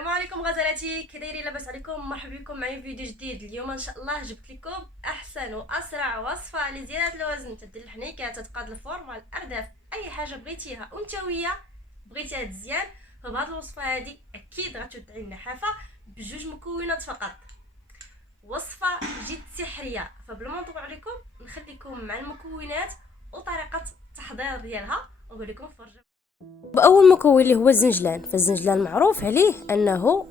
السلام عليكم غزالاتي، كي دايرين؟ لاباس عليكم؟ مرحبا بكم معايا في فيديو جديد. اليوم ان شاء الله جبت لكم احسن واسرع وصفه لزياده الوزن، تدير الحنيكه، تتقاد الفورمه، الارداف، اي حاجه بغيتيها وانتويه بغيتيها تزيان. فبهاد الوصفه هذه اكيد غتودعي النحافه بجوج مكونات فقط. وصفه جد سحريه، فبلا ما نطول عليكم نخليكم مع المكونات وطريقه التحضير ديالها ونقول لكم فرجه. بأول مكون اللي هو الزنجلان. فالزنجلان معروف عليه انه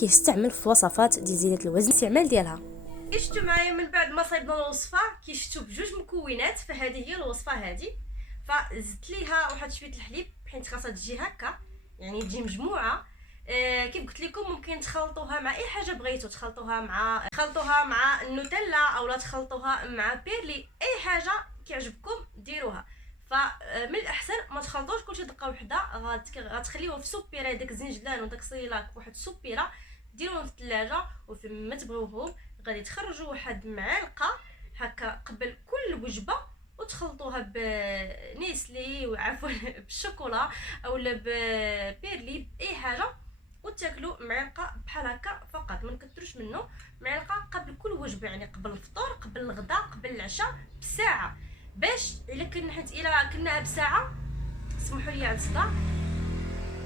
كيستعمل في وصفات ديال زياده الوزن. الاستعمال ديالها كي شفتوا معايا من بعد ما صايبنا الوصفه، كي شفتوا بجوج مكونات، فهذه هي الوصفه هذه. فزدت ليها واحد شويه الحليب حيت خاصها تجي هكا، يعني تجي مجموعه. كيف قلت لكم ممكن تخلطوها مع اي حاجه بغيتو، تخلطوها مع النوتيلا اولا تخلطوها مع بيرلي، اي حاجه كيعجبكم ديروها. فمن الاحسن ما تخلطوش كلشي دقه وحده، غتخليوه في سوبيره، داك الزنجلان وداك السيلاك واحد السوبيره، ديروهم في الثلاجه وفيما تبغيوهم غادي تخرجوا واحد معلقه هكا قبل كل وجبه وتخلطوها بنيسلي وعفوا بالشوكولا اولا ببيرلي باي حاجه، وتاكلوا معلقه بحال هكا فقط، ما نكثروش منه. معلقه قبل كل وجبه، يعني قبل الفطور، قبل الغداء، قبل العشاء بساعه، باش الا كنا حيت الا كناها بساعه، سمحوا لي على الصداع،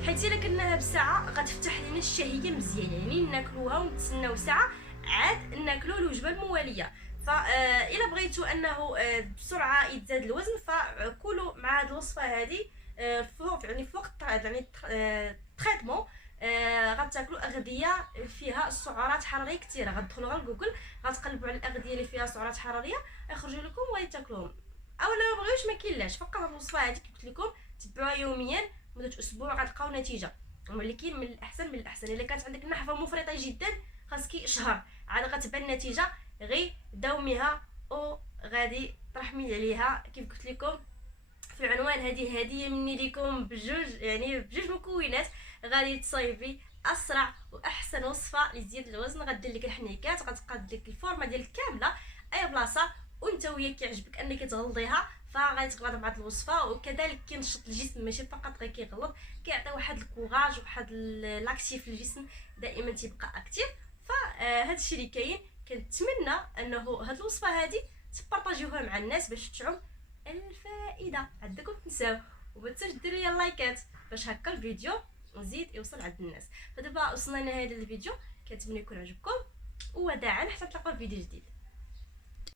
حيت الا كناها بساعه غتفتح لينا الشهيه مزيان، يعني ناكلوها ونتسناو ساعه عاد ناكلو الوجبه المواليه. فإلا بغيتوا انه بسرعه يتزاد الوزن، فكلوا مع هذه الوصفه هذه فوق، يعني فوق يعني تريتمون. غتاكلوا اغذيه فيها سعرات حراريه كثيره، غتدخلوا على جوجل غتقلبوا على الاغذيه اللي فيها سعرات حراريه يخرجوا لكم وغادي تاكلوهم. اولا ما بغيوش ما كاينلاش، فقط هذه الوصفه هذه قلت لكم تبعوها يوميا مده اسبوع غتلقاو نتيجه. ولكن من الاحسن الا كانت عندك نحفه مفرطه جدا خاصك شهر عاد غتبان النتيجه، غير داوميها وغادي ترحمي عليها. كيف قلت لكم في العنوان، هذه هديه مني لكم بجوج، يعني بجوج مكونات غادي تصايبي اسرع واحسن وصفه لزياده الوزن. غدير لك الحنيكات، غتقاد لك الفورمه ديالك كامله اي بلاصه، وانت وهي كيعجبك انك تغلطيها فغادي تقدر مع هذه الوصفه. وكذلك كينشط الجسم، ماشي فقط غير كيغلط، كيعطي واحد الكوراج واحد لاكتيف للجسم، دائما تيبقى اكتيف. فهذا الشيء اللي كاين. كنتمنى انه هذه الوصفه هذه تبارطاجيوها مع الناس باش تعم الفائده عندكم. تنساو وما تنساوش ديروا لي اللايكات باش هكا الفيديو وزيد يوصل عند الناس. فدابا وصلنا لنهايه الفيديو، كنتمنى يكون عجبكم، وداعا حتى نتلاقاو في فيديو جديد.